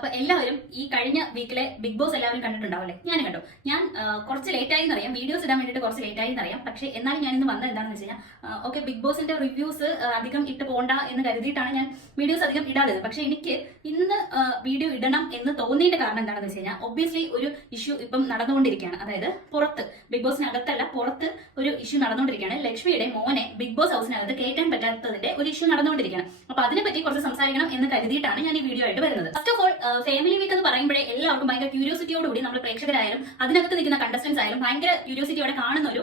അപ്പൊ എല്ലാവരും ഈ കഴിഞ്ഞ വീക്കിലെ ബിഗ് ബോസ് എല്ലാവരും കണ്ടിട്ടുണ്ടാവില്ലേ ഞാനും കണ്ടു. ഞാൻ കുറച്ച് ലേറ്റ് ആയി എന്നറിയാം. വീഡിയോസ് ഇടാൻ വേണ്ടിയിട്ട് കുറച്ച് ലേറ്റ് ആയി എന്നറിയാം. പക്ഷേ എന്നാലും ഞാൻ ഇന്ന് വന്നത് എന്താണെന്ന് വെച്ച് കഴിഞ്ഞാൽ ഓക്കെ ബിഗ് ബോസിന്റെ റിവ്യൂസ് അധികം ഇട്ട് പോകണ്ട എന്ന് കരുതിയിട്ടാണ് ഞാൻ വീഡിയോസ് അധികം ഇടാതെ പക്ഷെ എനിക്ക് ഇന്ന് വീഡിയോ ഇടണം എന്ന് തോന്നിയതിന്റെ കാരണം എന്താണെന്ന് വെച്ച് കഴിഞ്ഞാൽ ഒബ്വിയസ്ലി ഒരു ഇഷ്യൂ ഇപ്പം നടന്നുകൊണ്ടിരിക്കുകയാണ്. അതായത് പുറത്ത് ബിഗ് ബോസിനകത്തല്ല പുറത്ത് ഒരു ഇഷ്യൂ നടന്നുകൊണ്ടിരിക്കുകയാണ്. ലക്ഷ്മിയുടെ മോനെ ബിഗ് ബോസ് ഹൗസിനകത്ത് കയറ്റാൻ പറ്റാത്തതിന്റെ ഒരു ഇഷ്യൂ നടന്നുകൊണ്ടിരിക്കുകയാണ്. അപ്പൊ അതിനെപ്പറ്റി കുറച്ച് സംസാരിക്കണം എന്ന് കരുതിയിട്ടാണ് ഞാൻ ഈ വീഡിയോ ആയിട്ട് വരുന്നത്. First of all family week എന്ന് പറയുമ്പോഴേ എല്ലാവർക്കും ഭയങ്കര ക്യൂരിയോസിറ്റിയോടുകൂടി നമ്മൾ പ്രേക്ഷകരായാലും അതിനകത്ത് നിൽക്കുന്ന കണ്ടസ്റ്റൻസ് ആയാലും ഭയങ്കര ക്യൂരിയോസിറ്റിയോടെ കാണുന്ന ഒരു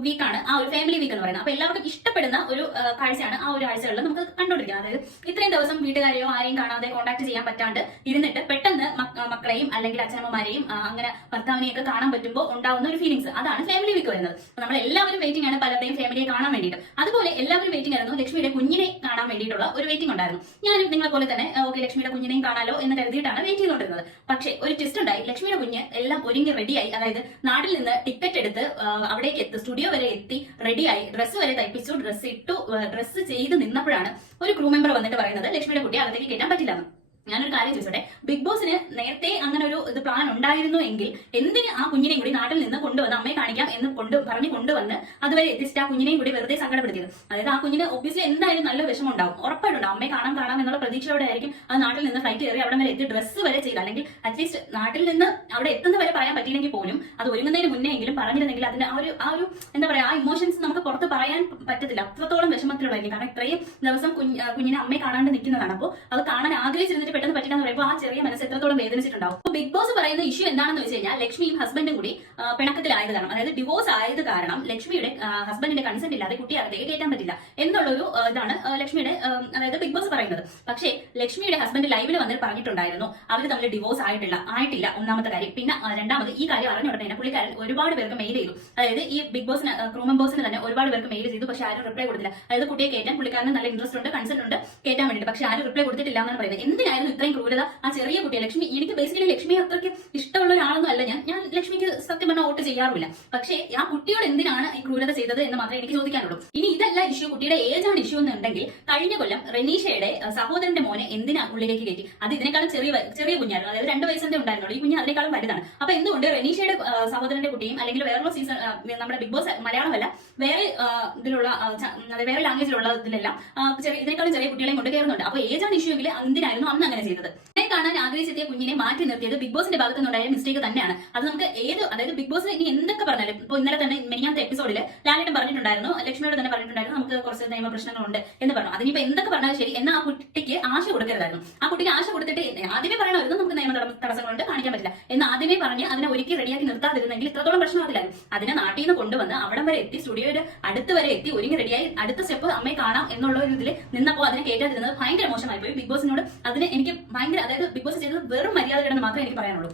വീക്കാണ് ആ ഒരു ഫാമിലി വീക്ക് എന്ന് പറയുന്നത്. അപ്പൊ എല്ലാവർക്കും ഇഷ്ടപ്പെടുന്ന ഒരു കാഴ്ചയാണ് ആ ഒരു ആഴ്ചകളിൽ നമുക്ക് കണ്ടുകൊണ്ടിരിക്കുന്നത്. അതായത് ഇത്രയും ദിവസം വീട്ടുകാരെയോ ആരെയും കാണാതെ കോൺടാക്ട് ചെയ്യാൻ പറ്റാണ്ട് ഇരുന്നിട്ട് പെട്ടെന്ന് മക്ക- മക്കളെയും അല്ലെങ്കിൽ അച്ഛനമ്മമാരെയും അങ്ങനെ ഭർത്താവിനെയും ഒക്കെ കാണാൻ പറ്റുമ്പോൾ ഉണ്ടാവുന്ന ഒരു ഫീലിംഗ്സ് അതാണ് ഫാമിലി വീക്ക് വരുന്നത് നമ്മൾ എല്ലാവരും വെയിറ്റിംഗ് ആണ് പലരുടെയും ഫാമിലിയെ കാണാൻ വേണ്ടിയിട്ട്. അതുപോലെ എല്ലാവരും വെയിറ്റിംഗ് ആയിരുന്നു ലക്ഷ്മിയുടെ കുഞ്ഞിനെ വേണ്ടിയിട്ടുള്ള ഒരു വെയിറ്റിംഗ് ഉണ്ടായിരുന്നു. ഞാനും നിങ്ങളെ പോലെ തന്നെ ഓക്കെ ലക്ഷ്മിയുടെ കുഞ്ഞിനെയും കാണാലോ എന്ന് കരുതിയിട്ടാണ് വെയിറ്റ് ചെയ്തുകൊണ്ടിരുന്നത്. പക്ഷേ ഒരു ട്വിസ്റ്റ് ഉണ്ടായി. ലക്ഷ്മിയുടെ കുഞ്ഞ് എല്ലാം ഒരുങ്ങി റെഡിയായി അതായത് നാട്ടിൽ നിന്ന് ടിക്കറ്റ് എടുത്ത് അവിടേക്ക് എത്തി സ്റ്റുഡിയോ വരെ എത്തി റെഡിയായി ഡ്രസ്സ് വരെ തയ്പ്പിച്ചു ഡ്രസ്സ് ഇട്ടു ഡ്രസ്സ് ചെയ്ത് നിന്നപ്പോഴാണ് ഒരു ക്രൂ മെമ്പർ വന്നിട്ട് പറയുന്നത് ലക്ഷ്മിയുടെ കുട്ടി അകത്തേക്ക് കയറ്റാൻ പറ്റില്ലെന്ന്. ഞാനൊരു കാര്യം ചോദിച്ചോട്ടെ. ബിഗ് ബോസിന് നേരത്തെ അങ്ങനെ ഒരു ഇത് പ്ലാൻ ഉണ്ടായിരുന്നു എങ്കിൽ എന്തിന് ആ കുഞ്ഞിനെയും കൂടി നാട്ടിൽ നിന്ന് കൊണ്ടുവന്ന് അമ്മയെ കാണിക്കാം എന്ന് കൊണ്ട് പറഞ്ഞു കൊണ്ടുവന്ന് അതുവരെ എത്തിച്ചിട്ട് ആ കുഞ്ഞിനെയും കൂടി വെറുതെ സങ്കടപ്പെടുത്തിയത്. അതായത് ആ കുഞ്ഞിന് ഒബ്വിയസ്ലി എന്തായാലും നല്ല വിഷമം ഉണ്ടാവും. ഉറപ്പായിട്ടുണ്ടാവും അമ്മയെ കാണാൻ കാണാം എന്നുള്ള പ്രതീക്ഷയോടെ ആയിരിക്കും അത് നാട്ടിൽ നിന്ന് ഫ്ലൈറ്റ് കയറി അവിടെ വരെ എത്തി ഡ്രസ്സ് വരെ ചെയ്ത്. അല്ലെങ്കിൽ അറ്റ്ലീസ്റ്റ് നാട്ടിൽ നിന്ന് അവിടെ എത്തുന്ന വരെ പറയാൻ പറ്റിയില്ലെങ്കിൽ പോലും അത് ഒരുങ്ങുന്നതിന് മുന്നേ എങ്കിലും പറഞ്ഞിരുന്നെങ്കിൽ അതിന്റെ ആ ഒരു ആ ഒരു എന്താ പറയാ ആ ഇമോഷൻസ് നമുക്ക് പുറത്ത് പറയാൻ പറ്റത്തില്ല. അത്രത്തോളം വിഷമത്തിലുള്ളതായിരിക്കും. കാരണം ഇത്രയും ദിവസം കുഞ്ഞിനെ അമ്മയെ കാണാണ്ട് നിൽക്കുന്നതാണ്. അപ്പോൾ അത് കാണാൻ ആഗ്രഹിച്ചിരുന്നിട്ട് പെട്ടെന്ന് പറ്റില്ല എന്ന് പറയുമ്പോൾ ആ ചെറിയ മനസ്സ് എത്രത്തോളം വേദനിച്ചിട്ടുണ്ടാവും. ബിഗ് ബോസ് പറയുന്ന ഇഷ്യൂ എന്താണെന്ന് വെച്ച് കഴിഞ്ഞാൽ ലക്ഷ്മിയും ഹസ്ബൻഡും കൂടി പിണക്കത്തിലായതാണ് അതായത് ഡിവോഴ്സ് ആയത് കാരണം ലക്ഷ്മിയുടെ ഹസ്ബൻഡിന്റെ കൺസെന്റ് ഇല്ലാതെ കുട്ടിയെ അകത്തേക്ക് കയറ്റാൻ പറ്റില്ല എന്നുള്ളൊരു ഇതാണ് ലക്ഷ്മിയുടെ അതായത് ബിഗ് ബോസ് പറയുന്നത്. പക്ഷേ ലക്ഷ്മിയുടെ ഹസ്ബൻഡ് ലൈവിൽ വന്നിട്ട് പറഞ്ഞിട്ടുണ്ടായിരുന്നു അവർ തമ്മിൽ ഡിവോഴ്സ് ആയിട്ടില്ല ആയിട്ടില്ല ഒന്നാമത്തെ കാര്യം. പിന്നെ രണ്ടാമത് ഈ കാര്യം അറിഞ്ഞ ഉടനെ പുള്ളിക്കാരൻ ഒരുപാട് പേർക്ക് മെയിൽ ചെയ്തു. അതായത് ഈ ബിഗ് ബോസിന് ക്രൂ മെമ്പേഴ്സിന് തന്നെ ഒരുപാട് പേർക്ക് മെയിൽ ചെയ്തു പക്ഷെ ആരും റിപ്ലൈ കൊടുത്തില്ല. അതായത് കുട്ടിയെ കയറ്റാൻ പുള്ളിക്കാരന് നല്ല ഇൻട്രസ്റ്റ് ഉണ്ട് കൺസെന്റ് ഉണ്ട് കയറ്റാൻ വേണ്ടിയിട്ട്. പക്ഷെ ആരും റിപ്ലൈ കൊടുത്തിട്ടില്ല എന്നാണ് പറയുന്നത്. എന്തിനായിരുന്നു ഇത്രയും ക്രൂരത? ആ ചെറിയ കുട്ടിയെ ലക്ഷ്മി എനിക്ക് ബേസിക്കലി ലക്ഷ്മി അത്രയ്ക്ക് ഇഷ്ടമുള്ള ഒരാളൊന്നും അല്ല ഞാൻ. ഞാൻ ലക്ഷ്മിക്ക് സത്യം പറഞ്ഞാൽ വോട്ട് ചെയ്യാറുമില്ല. പക്ഷേ ആ കുട്ടിയോട് എന്തിനാണ് ഈ ക്രൂരത ചെയ്തത് എന്ന് മാത്രമേ എനിക്ക് ചോദിക്കാനുള്ളൂ. ഇനി ഇതല്ല ഇഷ്യൂ കുട്ടിയുടെ ഏജ് ആണ് ഇഷ്യൂ എന്നുണ്ടെങ്കിൽ കഴിഞ്ഞ കൊല്ലം റെനീഷയുടെ സഹോദരന്റെ മോനെ എന്തിനാ ഉള്ളിലേക്ക് കയറ്റി? അത് ഇതിനേക്കാളും ചെറിയ ചെറിയ കുഞ്ഞായിരുന്നു. അതായത് രണ്ട് വയസ്സിന്റെ ഉണ്ടായിരുന്നുള്ളൂ. ഈ കുഞ്ഞ് അതിനേക്കാളും വലുതാണ്. അപ്പൊ എന്തുകൊണ്ട് റെനീഷയുടെ സഹോദരന്റെ കുട്ടിയും അല്ലെങ്കിൽ വേറെ സീസൺ നമ്മുടെ ബിഗ് ബോസ് മലയാളമല്ല വേറെ ഇതിലുള്ള വേറെ ലാംഗ്വേജിലുള്ള ഇതിലെല്ലാം ചെറിയ ഇതിനേക്കാളും ചെറിയ കുട്ടികളെയും കൊണ്ട് കയറുന്നുണ്ട്. അപ്പൊ ഏജ് ആണ് ഇഷ്യൂ എങ്കിൽ എന്തിനായിരുന്നു അന്ന് അങ്ങനെ ചെയ്തത്? കാണാൻ ആഗ്രഹിച്ചെത്തിയ കുഞ്ഞിനെ മാറ്റി നിർത്തിയത് ബിഗ് ബോസിന്റെ ഭാഗത്തുനിന്നുണ്ടായ മിസ്റ്റേക്ക് തന്നെയാണ്. അത് നമുക്ക് ഏത് അതായത് ബിഗ് ബോസ് ഇനി എന്തൊക്കെ പറഞ്ഞാലും ഇപ്പൊ ഇന്നലെ തന്നെ മെനിയാത്ത എപ്പിസോഡിൽ ലാലേട്ടൻ പറഞ്ഞിട്ടുണ്ടായിരുന്നു ലക്ഷ്മിയോട് തന്നെ പറഞ്ഞിട്ടുണ്ടായിരുന്നു നമുക്ക് കുറച്ച് നിയമ പ്രശ്നങ്ങളുണ്ട് എന്ന് പറഞ്ഞു. അതിനിപ്പോ എന്തൊക്കെ പറഞ്ഞാലും ശരി എന്നാൽ ആ കുട്ടിക്ക് ആശ കൊടുക്കരുതായിരുന്നു. ആ കുട്ടിക്ക് ആശ കൊടുത്തിട്ട് ആദ്യമേ പറയണമായിരുന്നു നമുക്ക് നിയമ തടസ്സങ്ങളുണ്ട് കാണിക്കാൻ പറ്റില്ല. എന്ന് ആദ്യമേ പറഞ്ഞ് അതിനെ ഒരുക്കി റെഡിയാക്കി നിർത്താതിരുന്നെങ്കിൽ ഇത്രത്തോളം പ്രശ്നമാകില്ലായിരുന്നു അതിനെ നാട്ടിൽ നിന്ന് കൊണ്ടുവന്ന് അവിടം വരെ എത്തി സ്റ്റുഡിയോയുടെ അടുത്ത് വരെ എത്തി ഒരുങ്ങി റെഡിയായി അടുത്ത സ്റ്റെപ്പ് അമ്മയെ കാണാം എന്നുള്ള ഒരു ഇതിൽ നിന്നപ്പോൾ അതിനെ കേട്ടാതിരുന്നത് ഭയങ്കര മോശമായി പോയി ബിഗ് ബോസിനോട് അതിന് എനിക്ക് ഭയങ്കര അതായത് ബിഗ് ബോസ് ചെയ്തത് വെറും മര്യാദ മാത്രമേ എനിക്ക് പറയാനുള്ളൂ.